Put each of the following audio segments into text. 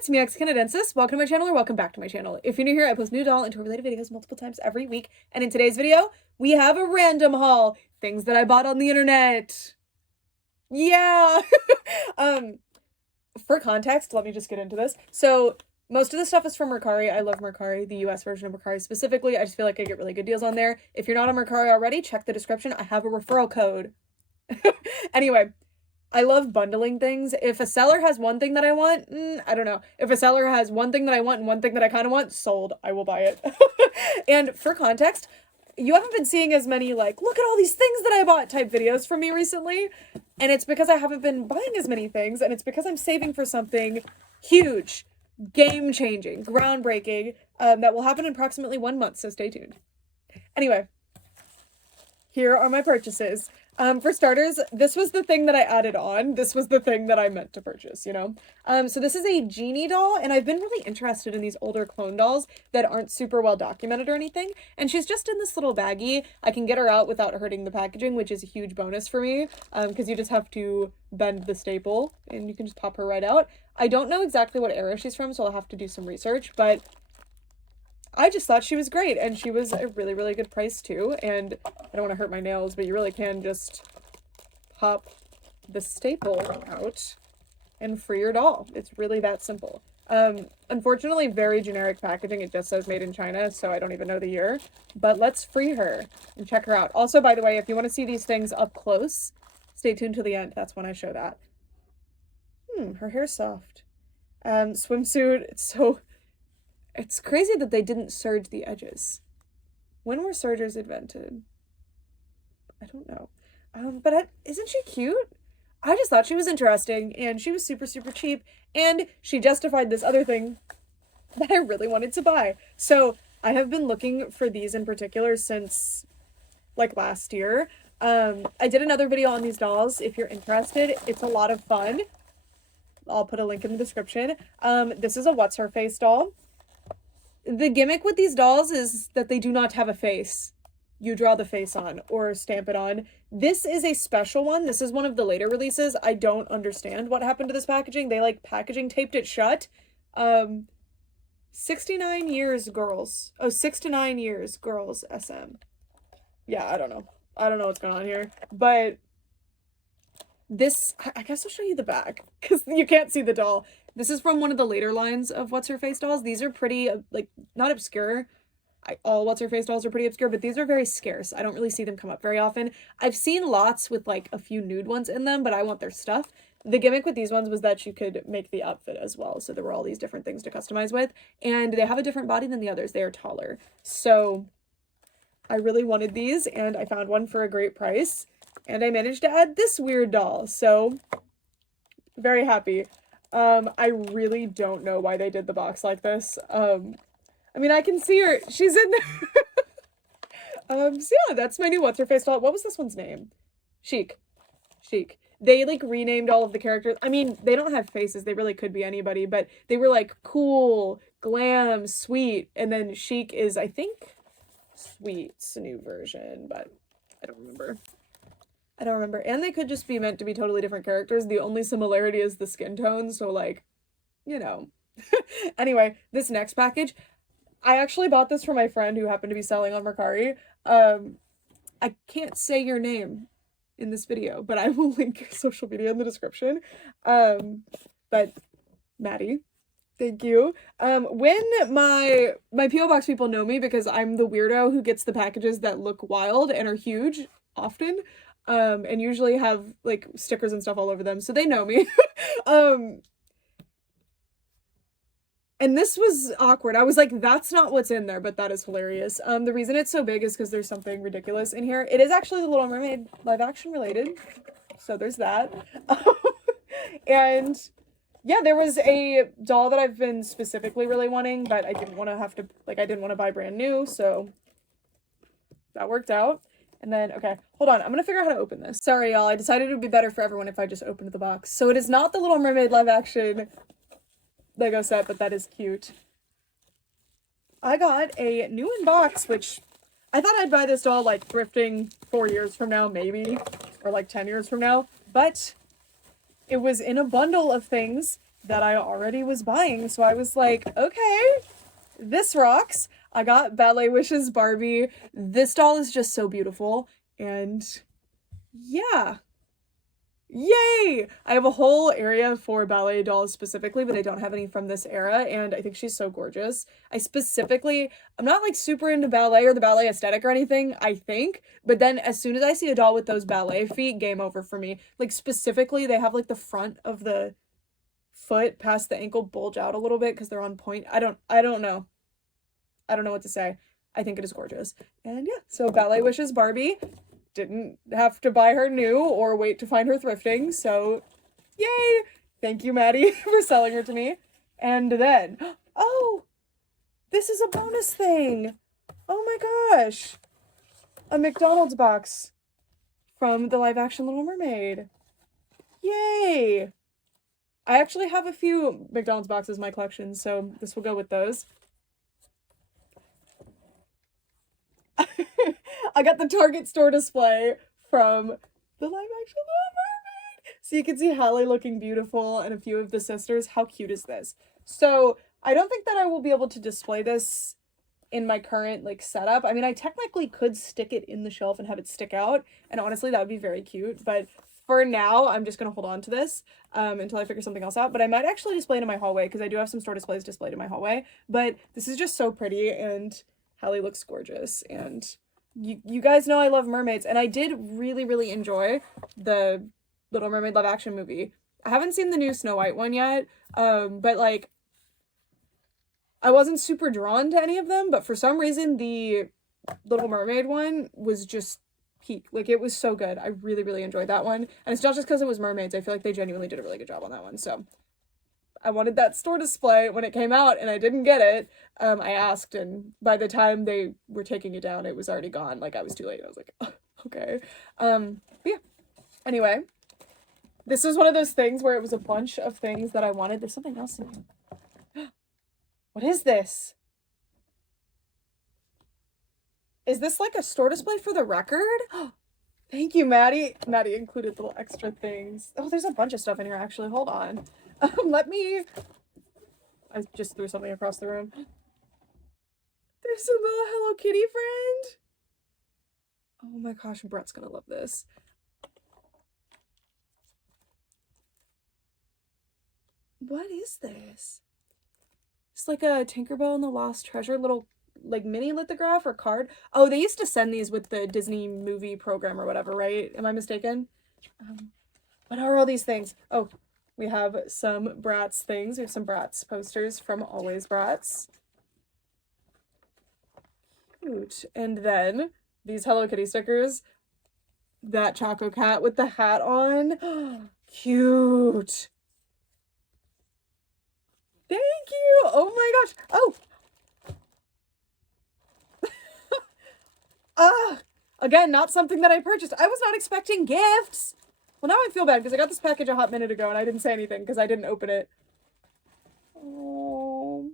it's me, Canadensis. Welcome to my channel or welcome back to my channel. If you're new here, I post new doll and toy related videos multiple times every week. And in today's video, we have a random haul. Things that I bought on the internet. Yeah. For context, let me just get into this. So most of the stuff is from Mercari. I love Mercari, the US version of Mercari specifically. I just feel like I get really good deals on there. If you're not on Mercari already, check the description. I have a referral code. Anyway. I love bundling things. If a seller has one thing that I want, I don't know. If a seller has one thing that I want and one thing that I kind of want, sold. I will buy it. And for context, you haven't been seeing as many like, look at all these things that I bought type videos from me recently. And it's because I haven't been buying as many things. And it's because I'm saving for something huge, game-changing, groundbreaking, that will happen in approximately 1 month. So stay tuned. Anyway, here are my purchases. For starters, this was the thing that I added on. This was the thing that I meant to purchase, you know? So this is a genie doll, and I've been really interested in these older clone dolls that aren't super well documented or anything. And she's just in this little baggie. I can get her out without hurting the packaging, which is a huge bonus for me, because you just have to bend the staple, and you can just pop her right out. I don't know exactly what era she's from, so I'll have to do some research, but I just thought she was great, and she was a really, really good price too. And I don't want to hurt my nails, but you really can just pop the staple out and free your doll. It's really that simple. Unfortunately, very generic packaging. It just says made in China, so I don't even know the year. But let's free her and check her out. Also, by the way, if you want to see these things up close, stay tuned to the end. That's when I show that. Her hair's soft. Swimsuit. It's crazy that they didn't serge the edges. When were sergers invented? I don't know. But isn't she cute? I just thought she was interesting, and she was super, super cheap, and she justified this other thing that I really wanted to buy. So I have been looking for these in particular since, like, last year. I did another video on these dolls. If you're interested, it's a lot of fun. I'll put a link in the description. This is a What's-Her-Face doll. The gimmick with these dolls is that they do not have a face. You draw the face on or stamp it on. This is a special one. This is one of the later releases. I don't understand what happened to this packaging. They like packaging taped it shut. 69 years girls. Oh, 6 to 9 years girls SM. Yeah, I don't know. I don't know what's going on here. But this, I guess I'll show you the back because you can't see the doll. This is from one of the later lines of What's-Her-Face dolls. These are pretty, like, not obscure. All What's-Her-Face dolls are pretty obscure, but these are very scarce. I don't really see them come up very often. I've seen lots with, like, a few nude ones in them, but I want their stuff. The gimmick with these ones was that you could make the outfit as well, so there were all these different things to customize with, and they have a different body than the others. They are taller. So I really wanted these, and I found one for a great price, and I managed to add this weird doll, so very happy. I really don't know why they did the box like this. I mean, I can see her. She's in there. So yeah, that's my new What's-Her-Face doll. What was this one's name? Chic. They, like, renamed all of the characters. I mean, they don't have faces. They really could be anybody, but they were, like, cool, glam, sweet, and then Chic is, I think, Sweet's new version, but I don't remember. And they could just be meant to be totally different characters. The only similarity is the skin tone, so, like, you know. Anyway, this next package, I actually bought this for my friend who happened to be selling on Mercari. I can't say your name in this video, but I will link your social media in the description. But Maddie, thank you. When my P.O. Box people know me because I'm the weirdo who gets the packages that look wild and are huge often. And usually have, like, stickers and stuff all over them, so they know me. And this was awkward. I was like, that's not what's in there, but that is hilarious. The reason it's so big is because there's something ridiculous in here. It is actually the Little Mermaid live action related, so there's that. And yeah, there was a doll that I've been specifically really wanting, but I didn't want to have to, like, I didn't want to buy brand new, so that worked out. And then, okay, hold on. I'm gonna figure out how to open this. Sorry, y'all. I decided it would be better for everyone if I just opened the box. So it is not the Little Mermaid live action Lego set, but that is cute. I got a new unbox, which I thought I'd buy this doll, like, thrifting 4 years from now, maybe, or, like, 10 years from now. But it was in a bundle of things, that I already was buying. So I was like, okay, this rocks. I got Ballet Wishes Barbie. This doll is just so beautiful. And yeah. Yay! I have a whole area for ballet dolls specifically, but I don't have any from this era, and I think she's so gorgeous. I'm not like super into ballet or the ballet aesthetic or anything, I think, but then as soon as I see a doll with those ballet feet, game over for me. Like specifically, they have like the front of the foot past the ankle bulge out a little bit because they're on point. I don't know. I don't know what to say. I think it is gorgeous. And yeah, so Ballet Wishes Barbie. Didn't have to buy her new or wait to find her thrifting, so yay! Thank you, Maddie, for selling her to me. And then, oh, this is a bonus thing. Oh my gosh. A McDonald's box from the live action Little Mermaid. Yay! I actually have a few McDonald's boxes in my collection, so this will go with those. I got the Target store display from the live action Little Mermaid. So you can see Halle looking beautiful and a few of the sisters. How cute is this? So I don't think that I will be able to display this in my current like setup. I mean, I technically could stick it in the shelf and have it stick out. And honestly, that would be very cute. But for now, I'm just going to hold on to this until I figure something else out. But I might actually display it in my hallway because I do have some store displays displayed in my hallway. But this is just so pretty and Halle looks gorgeous. And you guys know I love mermaids, and I did really enjoy the Little Mermaid live action movie. I haven't seen the new Snow White one yet, but like I wasn't super drawn to any of them, but for some reason the Little Mermaid one was just peak. Like it was so good. I really enjoyed that one, and it's not just because it was mermaids. I feel like they genuinely did a really good job on that one. So I wanted that store display when it came out and I didn't get it. I asked, and by the time they were taking it down, it was already gone. Like I was too late. I was like, oh, okay. But yeah. Anyway, this was one of those things where it was a bunch of things that I wanted. There's something else in here. What is this? Is this like a store display for the record? Thank you, Maddie. Maddie included little extra things. Oh, there's a bunch of stuff in here actually. Hold on. I just threw something across the room. There's a little Hello Kitty friend. Oh my gosh, Brett's gonna love this. What is this? It's like a Tinkerbell and the Lost Treasure little like mini lithograph or card. Oh, they used to send these with the Disney movie program or whatever, right? Am I mistaken? What are all these things? Oh, we have some Bratz things. We have some Bratz posters from Always Bratz. Cute. And then these Hello Kitty stickers. That Choco Cat with the hat on. Cute. Thank you. Oh my gosh. Oh. Again, not something that I purchased. I was not expecting gifts. Well, now I feel bad because I got this package a hot minute ago and I didn't say anything because I didn't open it. Oh.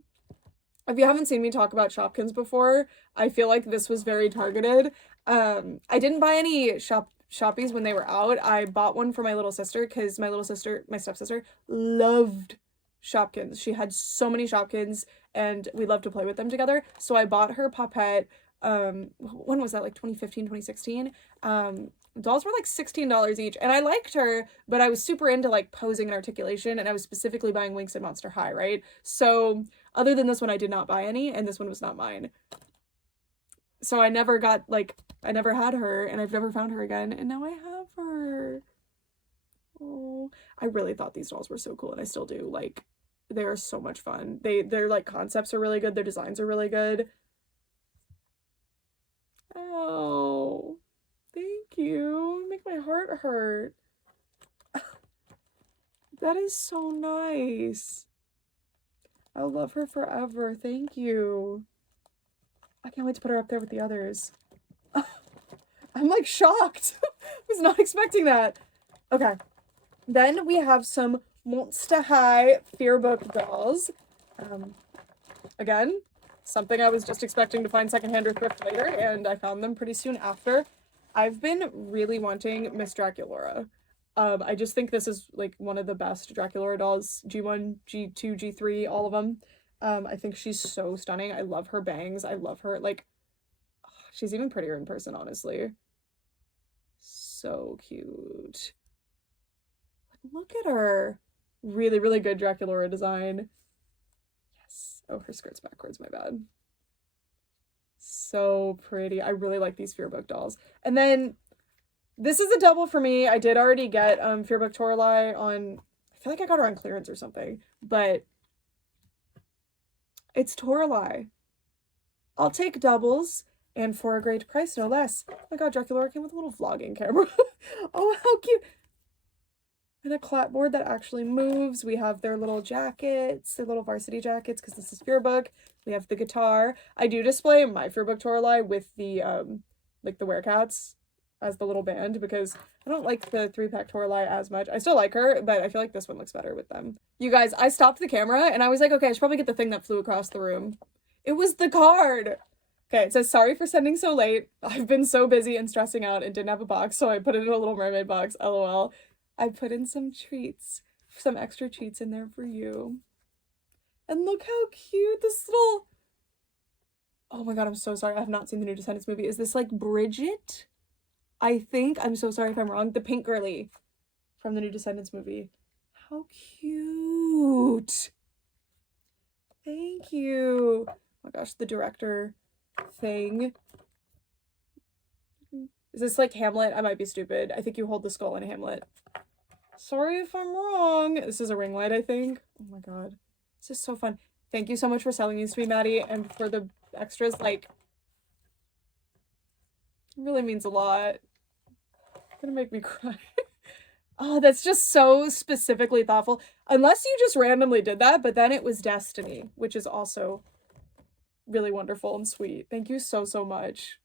If you haven't seen me talk about Shopkins before, I feel like this was very targeted. I didn't buy any Shoppies when they were out. I bought one for my little sister because my stepsister, loved Shopkins. She had so many Shopkins and we loved to play with them together. So I bought her Poppette. When was that? Like 2015, 2016? Dolls were like $16 each, and I liked her, but I was super into like posing and articulation, and I was specifically buying Winx and Monster High, right? So other than this one, I did not buy any, and this one was not mine. So I never had her, and I've never found her again, and now I have her. Oh, I really thought these dolls were so cool, and I still do. Like, they are so much fun. Their like concepts are really good. Their designs are really good. Oh, thank you. You make my heart hurt. That is so nice. I'll love her forever. Thank you. I can't wait to put her up there with the others. I'm like shocked. Was not expecting that. Okay. Then we have some Monster High Fear Book dolls. Again, something I was just expecting to find secondhand or thrift later, and I found them pretty soon after. I've been really wanting Miss Draculaura. I just think this is like one of the best Dracula dolls. G1, G2, G3, all of them. I think she's so stunning. I love her bangs. I love her, like, she's even prettier in person, honestly. So cute. Look at her. Really, really good Dracula design. Yes. Oh, her skirt's backwards, my bad. So pretty. I really like these Fearbook dolls. And then this is a double for me. I did already get Fearbook Toralei on, I feel like I got her on clearance or something, but it's Toralei. I'll take doubles, and for a great price, no less. Oh my god, Dracula came with a little vlogging camera. Oh, how cute. And a clapboard that actually moves. We have their little jackets, their little varsity jackets, because this is Fearbook. We have the guitar. I do display my Fearbook Toralei with the, like the Werecats as the little band, because I don't like the 3-pack Toralei as much. I still like her, but I feel like this one looks better with them. You guys, I stopped the camera, and I was like, okay, I should probably get the thing that flew across the room. It was the card! Okay, it says, sorry for sending so late. I've been so busy and stressing out and didn't have a box, so I put it in a little mermaid box, lol. I put in some treats, some extra treats in there for you. And look how cute this little... Oh my god, I'm so sorry. I have not seen the new Descendants movie. Is this like Bridget? I think. I'm so sorry if I'm wrong. The pink girly from the new Descendants movie. How cute. Thank you. Oh my gosh, the director thing. Is this like Hamlet? I might be stupid. I think you hold the skull in Hamlet. Sorry if I'm wrong. This is a ring light, I think. Oh my god. This is so fun. Thank you so much for selling these to me, Maddie, and for the extras. Like, it really means a lot. It's gonna make me cry. Oh, that's just so specifically thoughtful. Unless you just randomly did that, but then it was destiny, which is also really wonderful and sweet. Thank you so, so much.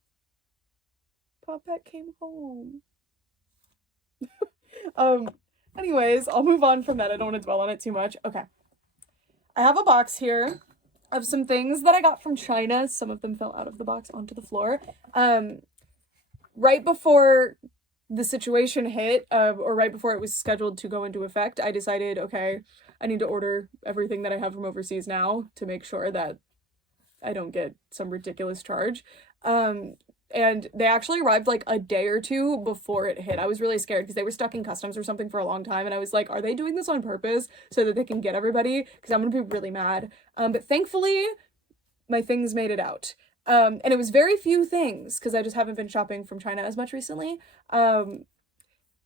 Poppet came home. Anyways, I'll move on from that. I don't want to dwell on it too much. Okay. I have a box here of some things that I got from China. Some of them fell out of the box onto the floor. Right before the situation hit, or right before it was scheduled to go into effect, I decided, okay, I need to order everything that I have from overseas now to make sure that I don't get some ridiculous charge. And they actually arrived like a day or two before it hit. I was really scared because they were stuck in customs or something for a long time. And I was like, are they doing this on purpose so that they can get everybody? Because I'm going to be really mad. But thankfully, my things made it out. And it was very few things because I just haven't been shopping from China as much recently.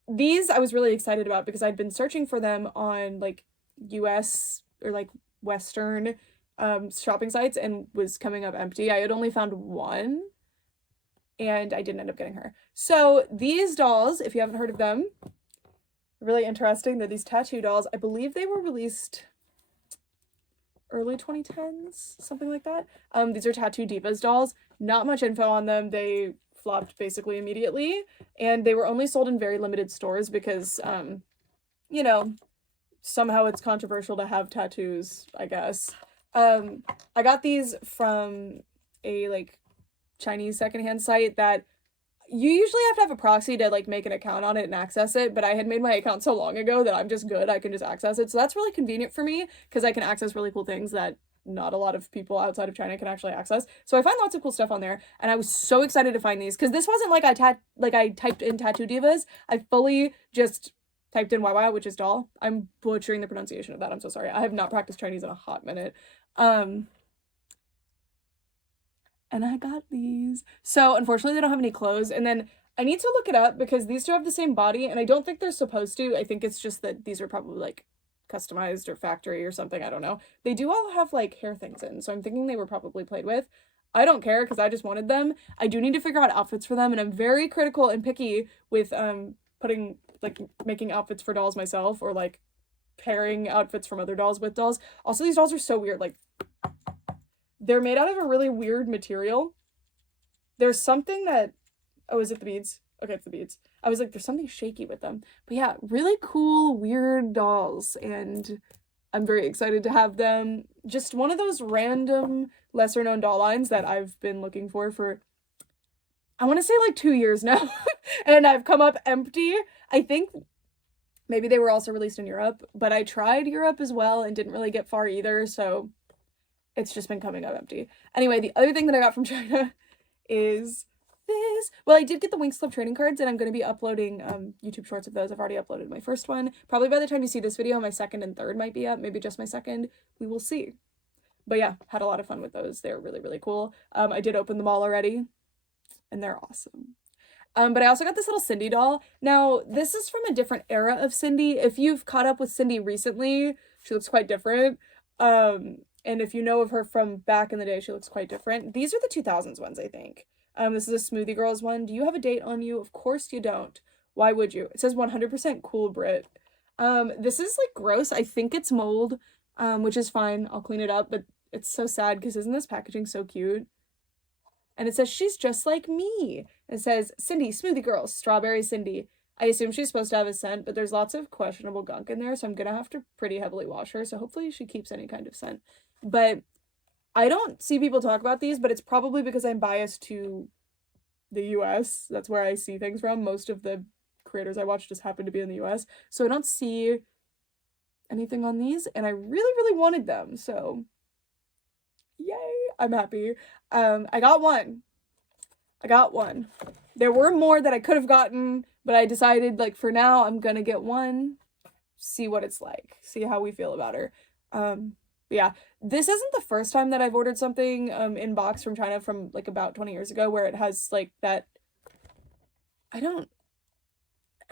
These I was really excited about because I'd been searching for them on like US or like Western shopping sites and was coming up empty. I had only found one. And I didn't end up getting her. So these dolls, if you haven't heard of them, really interesting. They're these tattoo dolls. I believe they were released early 2010s, something like that. These are Tattoo Divas dolls. Not much info on them. They flopped basically immediately. And they were only sold in very limited stores because, you know, somehow it's controversial to have tattoos, I guess. I got these from a, like, Chinese secondhand site that you usually have to have a proxy to like make an account on it and access it, but I had made my account so long ago that I'm just good. I can just access it. So that's really convenient for me because I can access really cool things that not a lot of people outside of China can actually access. So I find lots of cool stuff on there, and I was so excited to find these because this wasn't like I typed in Tattoo Divas. I fully just typed in YY, which is doll. I'm butchering the pronunciation of that. I'm so sorry. I have not practiced Chinese in a hot minute. And I got these. So unfortunately they don't have any clothes, and then I need to look it up because these two have the same body and I don't think they're supposed to. I think it's just that these are probably like customized or factory or something. I don't know. They do all have like hair things in, so I'm thinking they were probably played with. I don't care because I just wanted them. I do need to figure out outfits for them, and I'm very critical and picky with putting like making outfits for dolls myself or like pairing outfits from other dolls with dolls. Also, these dolls are so weird. Like, they're made out of a really weird material. There's something that... Oh, is it the beads? Okay, it's the beads. I was like, there's something shaky with them. But yeah, really cool, weird dolls. And I'm very excited to have them. Just one of those random, lesser-known doll lines that I've been looking for I want to say like 2 years now. And I've come up empty. I think Maybe they were also released in Europe, but I tried Europe as well and didn't really get far either, so it's just been coming up empty. Anyway, the other thing that I got from China is this. Well, I did get the Winx Club trading cards, and I'm going to be uploading YouTube shorts of those. I've already uploaded my first one. Probably by the time you see this video, my second and third might be up. Maybe just my second. We will see. But yeah, had a lot of fun with those. They're really, really cool. I did open them all already, and they're awesome. But I also got this little Sindy doll. Now, this is from a different era of Sindy. If you've caught up with Sindy recently, she looks quite different. And if you know of her from back in the day, she looks quite different. These are the 2000s ones, I think. This is a Smoothie Girls one. Do you have a date on you? Of course you don't. Why would you? It says 100% cool Brit. This is like gross. I think it's mold, which is fine. I'll clean it up, but it's so sad because isn't this packaging so cute? And it says, she's just like me. It says, Sindy, Smoothie Girls, Strawberry Sindy. I assume she's supposed to have a scent, but there's lots of questionable gunk in there, so I'm going to have to pretty heavily wash her, so hopefully she keeps any kind of scent. But I don't see people talk about these, but it's probably because I'm biased to the US. That's where I see things from. Most of the creators I watch just happen to be in the US, so I don't see anything on these, and I really, really wanted them, so yay, I'm happy. I got one. There were more that I could have gotten, but I decided, like, for now, I'm gonna get one, see what it's like, see how we feel about her. Yeah, this isn't the first time that I've ordered something, in box from China from, like, about 20 years ago, where it has, like, that, it's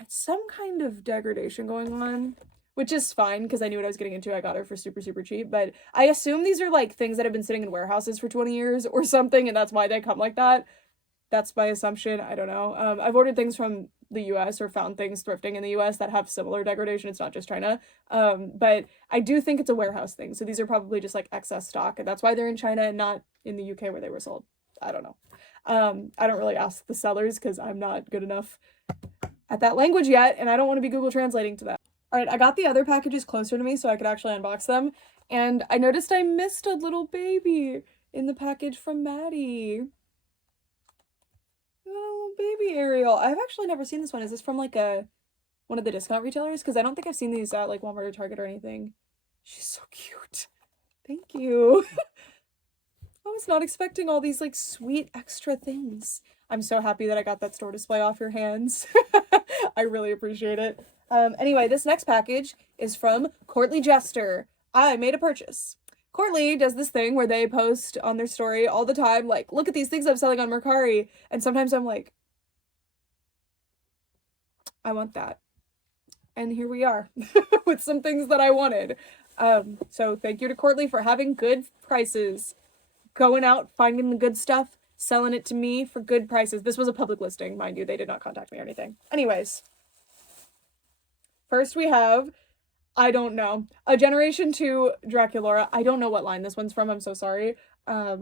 some kind of degradation going on, which is fine, because I knew what I was getting into. I got her for super, super cheap, but I assume these are, like, things that have been sitting in warehouses for 20 years or something, and that's why they come like that. That's my assumption. I don't know. I've ordered things from the US or found things thrifting in the US that have similar degradation. It's not just China. But I do think it's a warehouse thing. So these are probably just, like, excess stock, and that's why they're in China and not in the UK where they were sold. I don't know. I don't really ask the sellers because I'm not good enough at that language yet, and I don't want to be Google translating to that. All right, I got the other packages closer to me so I could actually unbox them, and I noticed I missed a little baby in the package from Maddie. A little baby Ariel. I've actually never seen this one. Is this from, like, one of the discount retailers? Because I don't think I've seen these at, like, Walmart or Target or anything. She's so cute. Thank you. I was not expecting all these, like, sweet extra things. I'm so happy that I got that store display off your hands. I really appreciate it. Anyway, this next package is from Courtly Jester. I made a purchase. Courtly does this thing where they post on their story all the time, like, look at these things I'm selling on Mercari. And sometimes I'm like, I want that. And here we are with some things that I wanted. So thank you to Courtly for having good prices. Going out, finding the good stuff, selling it to me for good prices. This was a public listing, mind you. They did not contact me or anything. Anyways. First we have, I don't know, a Generation 2 Draculaura. I don't know what line this one's from. I'm so sorry. But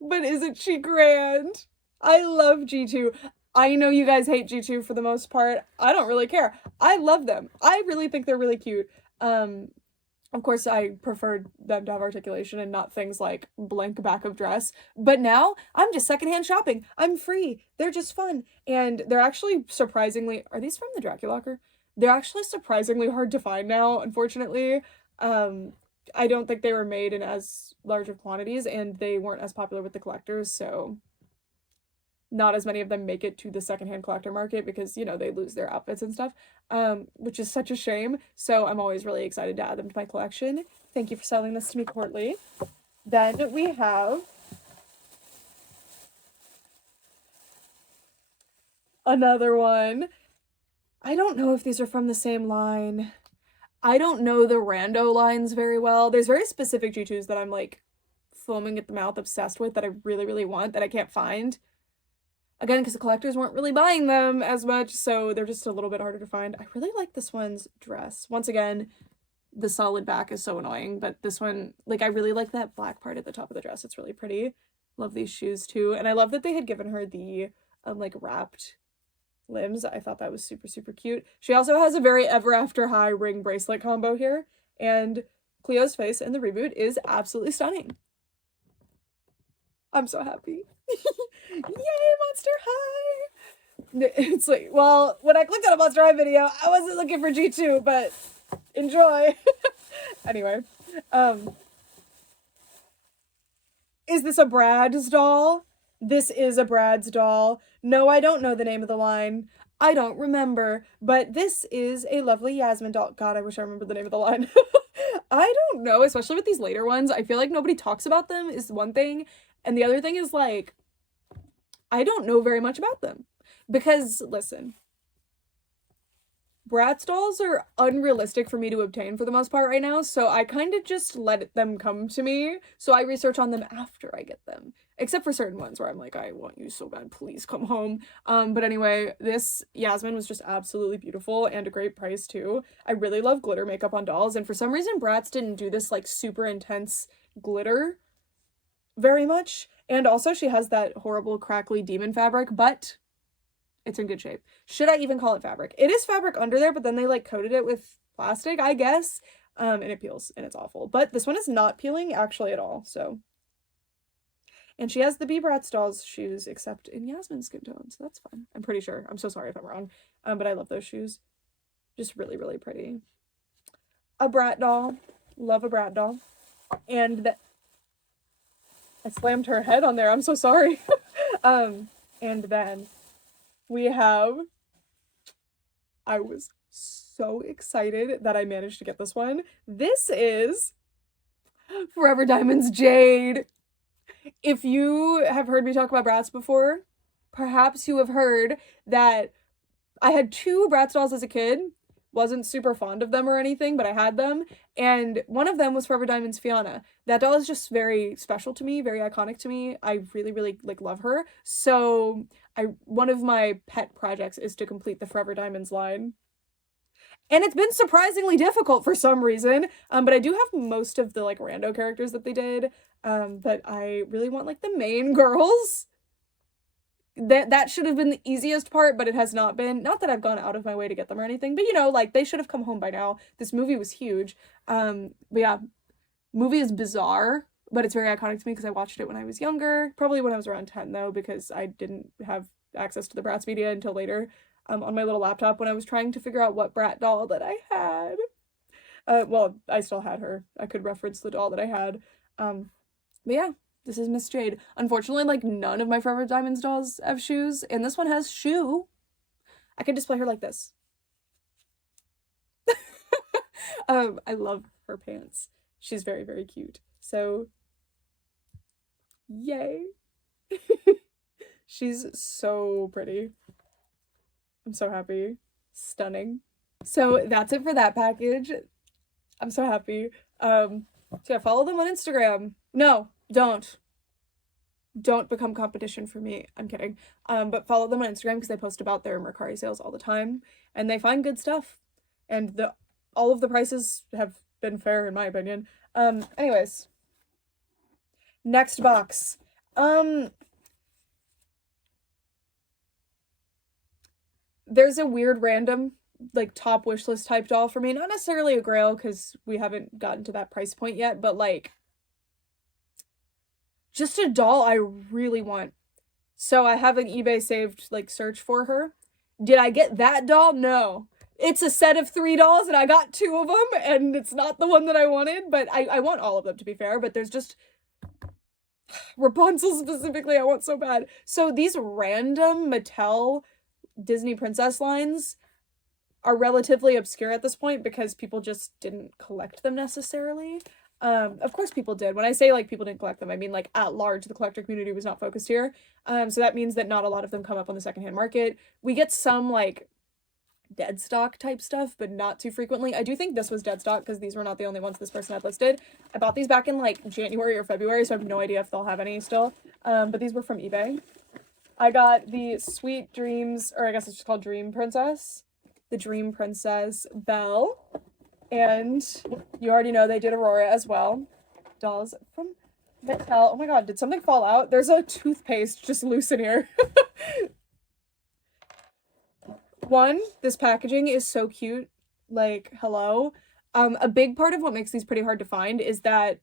isn't she grand? I love G2. I know you guys hate G2 for the most part. I don't really care. I love them. I really think they're really cute. Of course, I preferred them to have articulation and not things like blank back of dress. But now, I'm just secondhand shopping. I'm free. They're just fun. And they're actually surprisingly... Are these from the Draculaura? They're actually surprisingly hard to find now, unfortunately. I don't think they were made in as large of quantities, and they weren't as popular with the collectors, so... Not as many of them make it to the secondhand collector market because, you know, they lose their outfits and stuff, which is such a shame. So I'm always really excited to add them to my collection. Thank you for selling this to me, Courtly. Then we have another one. I don't know if these are from the same line. I don't know the rando lines very well. There's very specific G2s that I'm, like, foaming at the mouth obsessed with that I really, really want that I can't find. Again, because the collectors weren't really buying them as much, so they're just a little bit harder to find. I really like this one's dress. Once again, the solid back is so annoying, but this one, like, I really like that black part at the top of the dress. It's really pretty. Love these shoes, too. And I love that they had given her the, like, wrapped limbs. I thought that was super, super cute. She also has a very Ever After High ring bracelet combo here, and Cleo's face in the reboot is absolutely stunning. I'm so happy. Yay, Monster High! It's like, well, when I clicked on a Monster High video, I wasn't looking for G2, but enjoy. Anyway, is this a Brad's doll? This is a Brad's doll. No, I don't know the name of the line. I don't remember, but this is a lovely Yasmin doll. God, I wish I remembered the name of the line. I don't know, especially with these later ones. I feel like nobody talks about them is one thing, and the other thing is, like, I don't know very much about them. Because, listen, Bratz dolls are unrealistic for me to obtain for the most part right now, so I kind of just let them come to me, so I research on them after I get them. Except for certain ones where I'm like, I want you so bad, please come home. But anyway, this Yasmin was just absolutely beautiful and a great price too. I really love glitter makeup on dolls, and for some reason Bratz didn't do this like super intense glitter very much. And also she has that horrible crackly demon fabric, but it's in good shape. Should I even call it fabric? It is fabric under there, but then they like coated it with plastic, I guess. And it peels and it's awful. But this one is not peeling actually at all, so. And she has the Bratz doll's shoes, except in Yasmin's skin tone, so that's fine. I'm pretty sure. I'm so sorry if I'm wrong. But I love those shoes. Just really, really pretty. A Brat doll. Love a Brat doll. And I slammed her head on there. I'm so sorry. And then we have, I was so excited that I managed to get this one. This is Forever Diamonds Jade. If you have heard me talk about Bratz before, perhaps you have heard that I had 2 Bratz dolls as a kid. Wasn't super fond of them or anything, but I had them. And one of them was Forever Diamonds Fiona. That doll is just very special to me, very iconic to me. I really, really like love her. So one of my pet projects is to complete the Forever Diamonds line. And it's been surprisingly difficult for some reason. But I do have most of the like rando characters that they did. But I really want like the main girls. That should have been the easiest part, but it has not been. Not that I've gone out of my way to get them or anything, but you know, like they should have come home by now. This movie was huge. But yeah, movie is bizarre, but it's very iconic to me because I watched it when I was younger. Probably when I was around 10 though, because I didn't have access to the Bratz media until later, on my little laptop when I was trying to figure out what Brat doll that I had. Well, I still had her. I could reference the doll that I had. But yeah. This is Miss Jade. Unfortunately, like, none of my Forever Diamonds dolls have shoes, and this one has shoe. I can display her like this. I love her pants. She's very, very cute. So, yay. She's so pretty. I'm so happy. Stunning. So, that's it for that package. I'm so happy. So yeah, follow them on Instagram. No. Don't become competition for me. I'm kidding. But follow them on Instagram because they post about their Mercari sales all the time and they find good stuff. And all of the prices have been fair in my opinion. Anyways. Next box. There's a weird random like top wish list type doll for me. Not necessarily a grail because we haven't gotten to that price point yet, but like just a doll I really want. So I have an eBay saved like search for her. Did I get that doll? No. It's a set of 3 dolls and I got 2 of them and it's not the one that I wanted, but I want all of them to be fair, but there's just Rapunzel specifically I want so bad. So these random Mattel Disney princess lines are relatively obscure at this point because people just didn't collect them necessarily. Of course people did. When I say like people didn't collect them, I mean like at large the collector community was not focused here. So that means that not a lot of them come up on the secondhand market. We get some like dead stock type stuff, but not too frequently. I do think this was dead stock because these were not the only ones this person had listed. I bought these back in like January or February, so I have no idea if they'll have any still. But these were from eBay. I got the Sweet Dreams, or I guess it's just called Dream Princess. The Dream Princess Belle. And you already know they did Aurora as well. Dolls from Mattel. Oh my god, did something fall out? There's a toothpaste just loose in here. One, this packaging is so cute. Like, hello. A big part of what makes these pretty hard to find is that,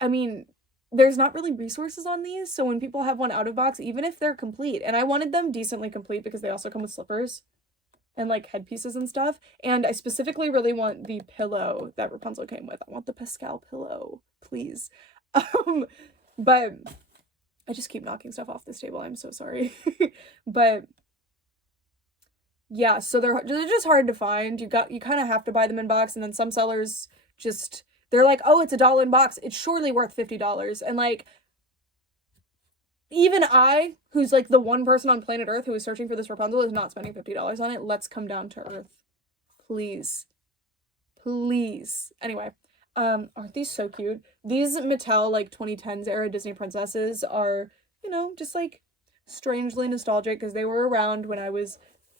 I mean, there's not really resources on these, so when people have one out of box, even if they're complete, and I wanted them decently complete because they also come with slippers and like headpieces and stuff, and I specifically really want the pillow that Rapunzel came with. I want the Pascal pillow, please. But I just keep knocking stuff off this table. I'm so sorry. But yeah, so they're just hard to find. You kind of have to buy them in box, and then some sellers just, they're like, oh, it's $1 in box. It's surely worth $50. And like, even I, who's like the one person on planet Earth who is searching for this Rapunzel, is not spending $50 on it. Let's come down to earth. Please. Please. Anyway, aren't these so cute? These Mattel, like, 2010s era Disney princesses are, you know, just like strangely nostalgic because they were around when I was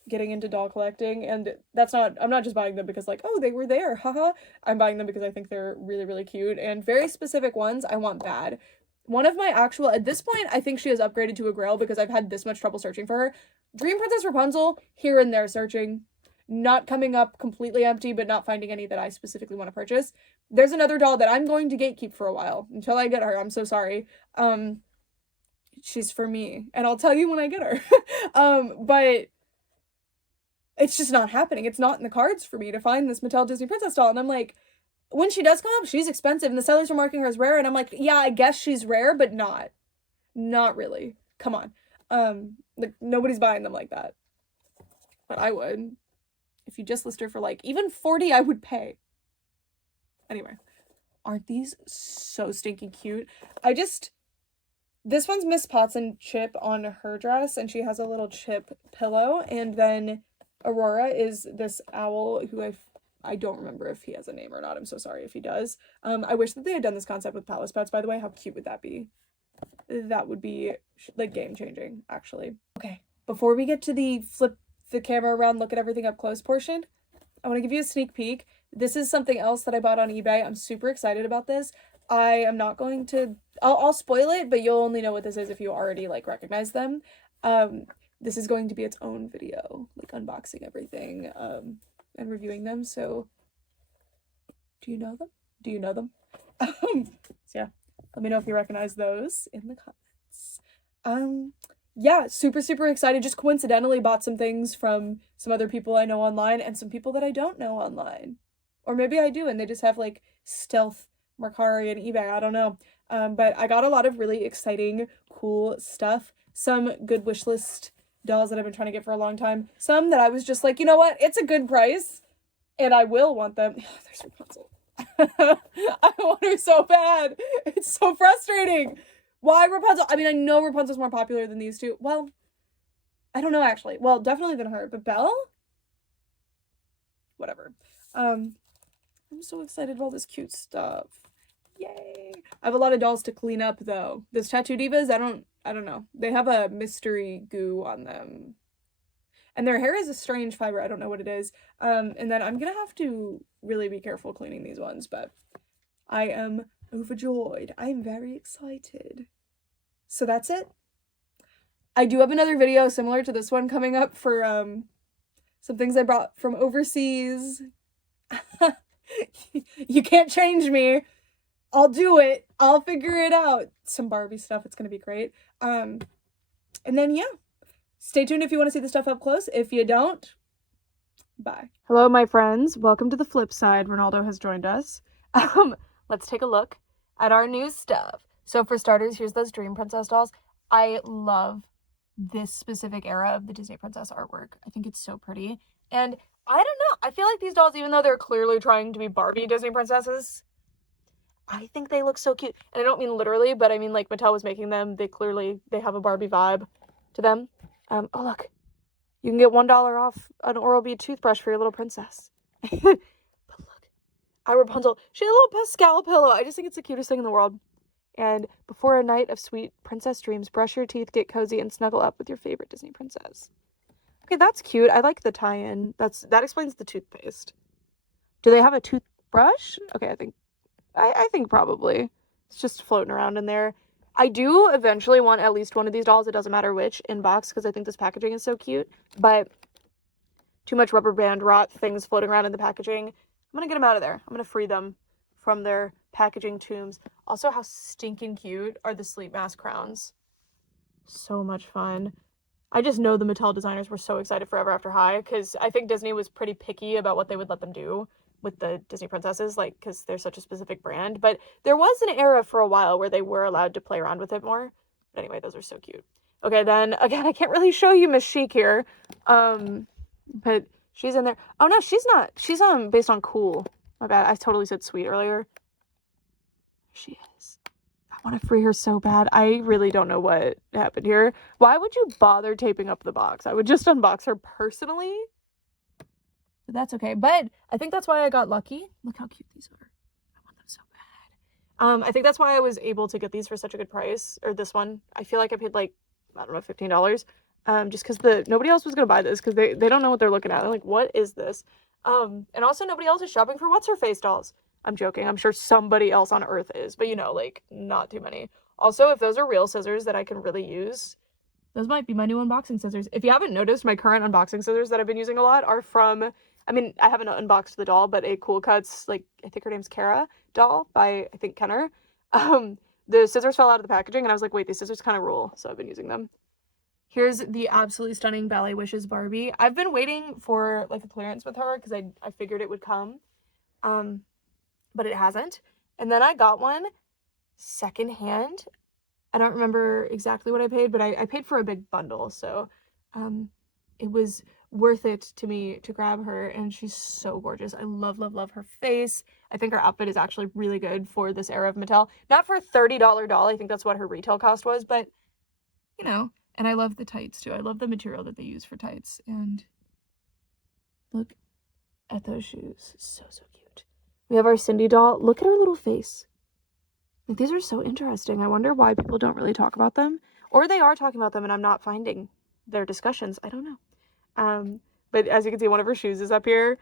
getting into doll collecting, and I'm not just buying them because like, oh, they were there, haha. I'm buying them because I think they're really, really cute, and very specific ones I want bad. One of my actual, at this point, I think she has upgraded to a grail because I've had this much trouble searching for her. Dream Princess Rapunzel, here and there searching, not coming up completely empty, but not finding any that I specifically want to purchase. There's another doll that I'm going to gatekeep for a while until I get her. I'm so sorry. She's for me, and I'll tell you when I get her. But it's just not happening. It's not in the cards for me to find this Mattel Disney Princess doll, and I'm like, when she does come up, she's expensive, and the sellers are marking her as rare, and I'm like, yeah, I guess she's rare, but not really. Come on. Like, nobody's buying them like that. But I would. If you just list her for, like, even $40, I would pay. Anyway. Aren't these so stinking cute? This one's Miss Potts and Chip on her dress, and she has a little Chip pillow, and then Aurora is this owl who I don't remember if he has a name or not. I'm so sorry if he does. I wish that they had done this concept with Palace Pets, by the way. How cute would that be? That would be, like, game-changing, actually. Okay, before we get to the flip the camera around, look at everything up close portion, I want to give you a sneak peek. This is something else that I bought on eBay. I'm super excited about this. I am not going to... I'll spoil it, but you'll only know what this is if you already, like, recognize them. This is going to be its own video, like, unboxing everything, and reviewing them, so do you know them? Do you know them? So yeah, let me know if you recognize those in the comments. Yeah, super excited. Just coincidentally bought some things from some other people I know online and some people that I don't know online. Or maybe I do, and they just have, like, stealth Mercari and eBay, I don't know. But I got a lot of really exciting, cool stuff. Some good wish list dolls that I've been trying to get for a long time. Some that I was just like, you know what? It's a good price, and I will want them. There's Rapunzel. I want her so bad. It's so frustrating. Why Rapunzel? I mean, I know Rapunzel's more popular than these two. Well, I don't know, actually. Well, definitely than her. But Belle? Whatever. I'm so excited about all this cute stuff. Yay. I have a lot of dolls to clean up, though. Those Tattoo Divas, I don't know. They have a mystery goo on them. And their hair is a strange fiber. I don't know what it is. And then I'm gonna have to really be careful cleaning these ones, but I am overjoyed. I am very excited. So that's it. I do have another video similar to this one coming up for some things I brought from overseas. You can't change me. I'll do it. I'll figure it out. Some Barbie stuff. It's gonna be great. And then yeah. Stay tuned if you want to see the stuff up close. If you don't, bye. Hello, my friends. Welcome to the flip side. Ronaldo has joined us. Let's take a look at our new stuff. So for starters, here's those Dream Princess dolls. I love this specific era of the Disney Princess artwork. I think it's so pretty. And I don't know. I feel like these dolls, even though they're clearly trying to be Barbie Disney princesses, I think they look so cute. And I don't mean literally, but I mean like Mattel was making them. They have a Barbie vibe to them. Oh look, you can get $1 off an Oral-B toothbrush for your little princess. But look, Rapunzel, she had a little Pascal pillow. I just think it's the cutest thing in the world. And before a night of sweet princess dreams, brush your teeth, get cozy, and snuggle up with your favorite Disney princess. Okay, that's cute. I like the tie-in. That explains the toothpaste. Do they have a toothbrush? Okay, I think probably. It's just floating around in there. I do eventually want at least one of these dolls, it doesn't matter which, in box, because I think this packaging is so cute, but too much rubber band rot things floating around in the packaging. I'm going to get them out of there. I'm going to free them from their packaging tombs. Also, how stinking cute are the sleep mask crowns. So much fun. I just know the Mattel designers were so excited for Ever After High, because I think Disney was pretty picky about what they would let them do with the Disney princesses, like, because they're such a specific brand. But there was an era for a while where they were allowed to play around with it more. But anyway, those are so cute. Okay, then, again, I can't really show you Miss Chic here. But she's in there. Oh, no, she's not. She's, based on cool. My bad. I totally said sweet earlier. She is. I want to free her so bad. I really don't know what happened here. Why would you bother taping up the box? I would just unbox her personally. But that's okay. But I think that's why I got lucky. Look how cute these are. I want them so bad. I think that's why I was able to get these for such a good price. Or this one. I feel like I paid like, I don't know, $15. Just because nobody else was going to buy this, because they don't know what they're looking at. They're like, what is this? And also nobody else is shopping for What's-Her-Face dolls. I'm joking. I'm sure somebody else on earth is, but you know, like, not too many. Also, if those are real scissors that I can really use, those might be my new unboxing scissors. If you haven't noticed, my current unboxing scissors that I've been using a lot are from, I mean, I haven't unboxed the doll, but a Cool Cuts, like, I think her name's Kara doll by, I think, Kenner. The scissors fell out of the packaging, and I was like, wait, these scissors kind of rule, so I've been using them. Here's the absolutely stunning Ballet Wishes Barbie. I've been waiting for, like, a clearance with her, because I figured it would come. But it hasn't. And then I got one secondhand. I don't remember exactly what I paid, but I paid for a big bundle, so it was worth it to me to grab her, and she's so gorgeous. I love, love, love her face. I think her outfit is actually really good for this era of Mattel. Not for a $30 doll, I think that's what her retail cost was, but, you know, and I love the tights, too. I love the material that they use for tights, and look at those shoes. So, so cute. We have our Sindy doll. Look at her little face. Like, these are so interesting. I wonder why people don't really talk about them. Or they are talking about them and I'm not finding their discussions. I don't know. But as you can see, one of her shoes is up here.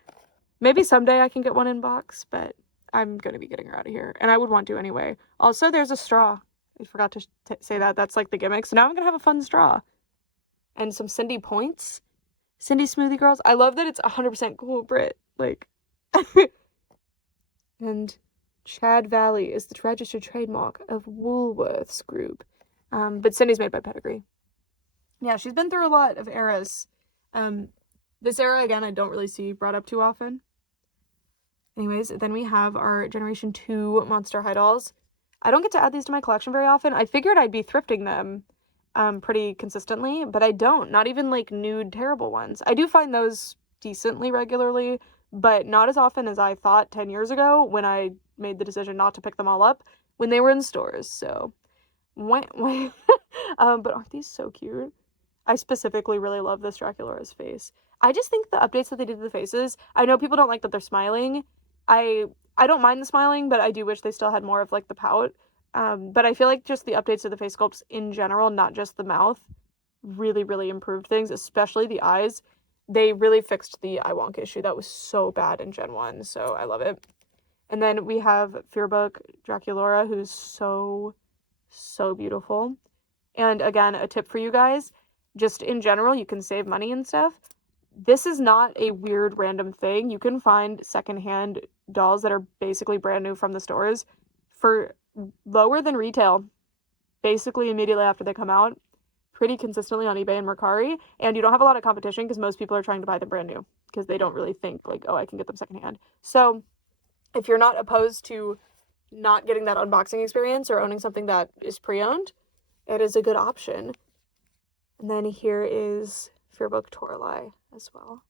Maybe someday I can get one in box, but I'm going to be getting her out of here. And I would want to anyway. Also, there's a straw. I forgot to say that. That's like the gimmick. So now I'm going to have a fun straw. And some Sindy points. Sindy Smoothie Girls. I love that it's 100% cool Brit. Like... And Chad Valley is the registered trademark of Woolworths Group. But Sindy's made by Pedigree. Yeah, she's been through a lot of eras. This era, again, I don't really see brought up too often. Anyways, then we have our Generation 2 Monster High dolls. I don't get to add these to my collection very often. I figured I'd be thrifting them pretty consistently, but I don't. Not even, like, nude, terrible ones. I do find those decently regularly, but not as often as I thought 10 years ago when I made the decision not to pick them all up when they were in stores. So, but aren't these so cute? I specifically really love this Draculaura's face. I just think the updates that they did to the faces, I know people don't like that they're smiling. I don't mind the smiling, but I do wish they still had more of, like, the pout. But I feel like just the updates to the face sculpts in general, not just the mouth, really, really improved things, especially the eyes. They really fixed the eye wonk issue that was so bad in Gen 1, so I love it. And then we have Fearbook Draculaura, who's so, so beautiful. And again, a tip for you guys, just in general, you can save money and stuff. This is not a weird random thing. You can find secondhand dolls that are basically brand new from the stores for lower than retail, basically immediately after they come out, pretty consistently on eBay and Mercari, and you don't have a lot of competition because most people are trying to buy them brand new because they don't really think, like, oh, I can get them secondhand. So if you're not opposed to not getting that unboxing experience or owning something that is pre-owned, it is a good option. And then here is Fearbook Toralei as well.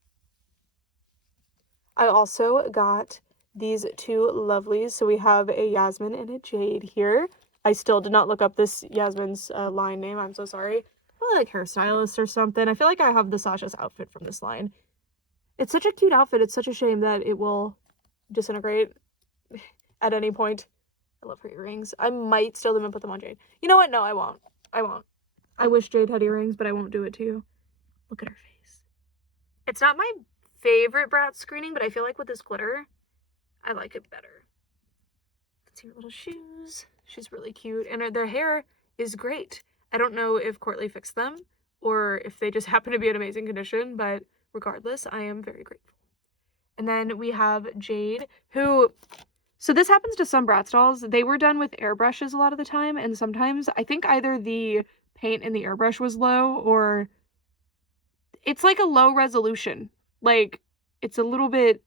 I also got these two lovelies. So we have a Yasmin and a Jade here. I still did not look up this Yasmin's line name. I'm so sorry. Probably like hairstylist or something. I feel like I have the Sasha's outfit from this line. It's such a cute outfit. It's such a shame that it will disintegrate at any point. I love her earrings. I might steal them and put them on Jade. You know what? No, I won't. I won't. I wish Jade had earrings, but I won't do it to you. Look at her face. It's not my favorite Bratz screening, but I feel like with this glitter, I like it better. Let's see her little shoes. She's really cute. And their hair is great. I don't know if Courtly fixed them or if they just happen to be in amazing condition, but regardless, I am very grateful. And then we have Jade, who So this happens to some Bratz dolls. They were done with airbrushes a lot of the time, and sometimes I think either the paint in the airbrush was low, or it's like a low resolution. Like, it's a little bit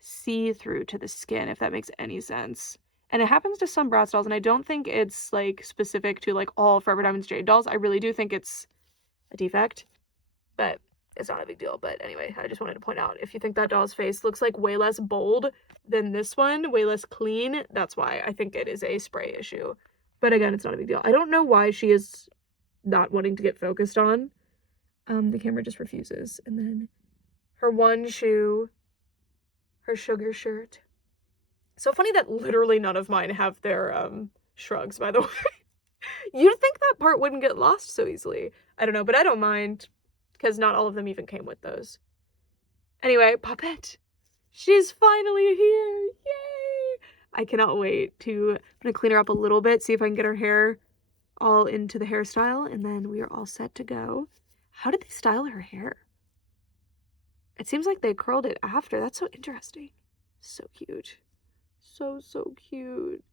see-through to the skin, if that makes any sense. And it happens to some Bratz dolls, and I don't think it's like specific to like all Forever Diamonds Jade dolls. I really do think it's a defect, but it's not a big deal. But anyway, I just wanted to point out, if you think that doll's face looks like way less bold than this one, way less clean, that's why. I think it is a spray issue. But again, it's not a big deal. I don't know why she is not wanting to get focused on. The camera just refuses. And then her one shoe, her sugar shirt. So funny that literally none of mine have their shrugs, by the way. You'd think that part wouldn't get lost so easily. I don't know, but I don't mind, because not all of them even came with those. Anyway, Puppet. She's finally here. Yay! I cannot wait to... I'm going to clean her up a little bit, see if I can get her hair all into the hairstyle, and then we are all set to go. How did they style her hair? It seems like they curled it after. That's so interesting. So cute. So cute.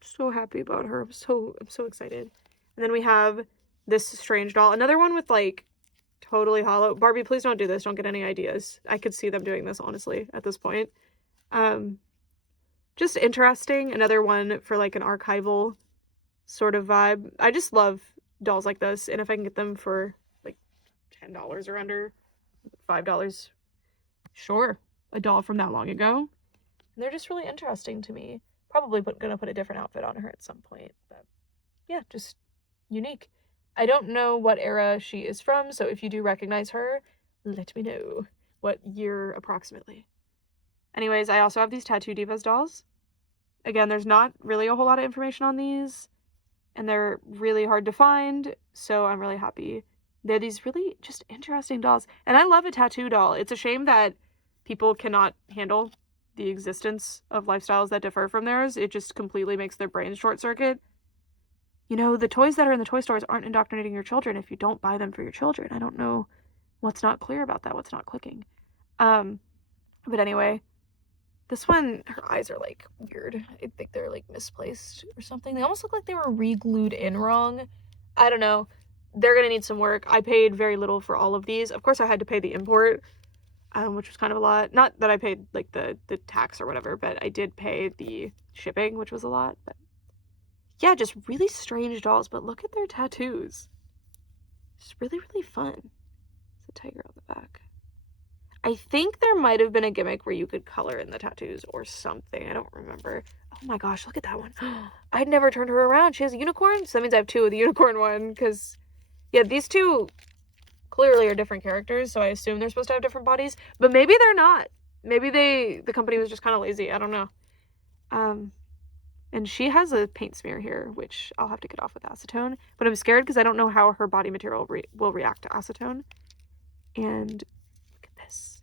So happy about her. I'm so excited. And then we have this strange doll. Another one with like totally hollow. Barbie, please don't do this. Don't get any ideas. I could see them doing this, honestly, at this point. Just interesting. Another one for like an archival sort of vibe. I just love dolls like this. And if I can get them for like $10 or under, $5, sure. A doll from that long ago. And they're just really interesting to me. Probably gonna put a different outfit on her at some point, but yeah, just unique. I don't know what era she is from, so if you do recognize her, let me know what year approximately. Anyways, I also have these Tattoo Divas dolls. Again, there's not really a whole lot of information on these, and they're really hard to find, so I'm really happy. They're these really just interesting dolls, and I love a tattoo doll. It's a shame that people cannot handle the existence of lifestyles that differ from theirs. It just completely makes their brains short circuit. You know, the toys that are in the toy stores aren't indoctrinating your children if you don't buy them for your children. I don't know what's not clear about that, what's not clicking. But anyway, this one, her eyes are like weird. I think they're like misplaced or something. They almost look like they were re-glued in wrong. I don't know. They're gonna need some work. I paid very little for all of these. Of course, I had to pay the import, which was kind of a lot. Not that I paid like the tax or whatever, but I did pay the shipping, which was a lot. But yeah, just really strange dolls, but look at their tattoos. It's really, really fun. There's a tiger on the back. I think there might have been a gimmick where you could color in the tattoos or something. I don't remember. Oh my gosh, look at that one. I'd never turned her around. She has a unicorn, so that means I have two of the unicorn one, because yeah, these two clearly are different characters, so I assume they're supposed to have different bodies, but maybe they're not. Maybe the company was just kind of lazy. I don't know. And she has a paint smear here, which I'll have to get off with acetone, but I'm scared because I don't know how her body material will react to acetone. And look at this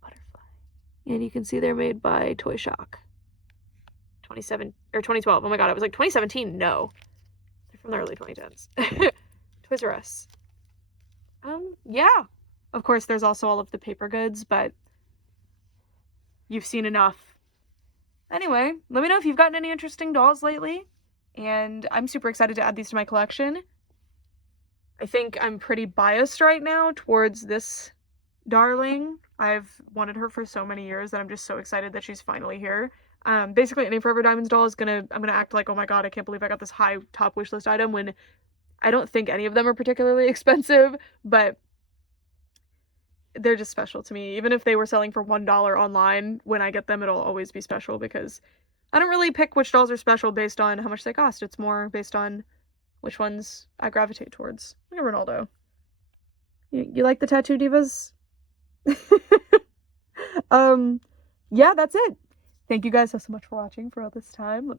butterfly. And you can see they're made by Toy Shock. 2012. Oh my god, I was like 2017. No. They're from the early 2010s. Toys R Us. Yeah. Of course, there's also all of the paper goods, but you've seen enough. Anyway, let me know if you've gotten any interesting dolls lately, and I'm super excited to add these to my collection. I think I'm pretty biased right now towards this darling. I've wanted her for so many years that I'm just so excited that she's finally here. Basically, any Forever Diamonds doll is I'm gonna act like, oh my god, I can't believe I got this high top wish list item, when I don't think any of them are particularly expensive, but they're just special to me. Even if they were selling for $1 online, when I get them, it'll always be special, because I don't really pick which dolls are special based on how much they cost. It's more based on which ones I gravitate towards. Look at Ronaldo. You like the Tattoo Divas? Yeah, that's it. Thank you guys so much for watching for all this time.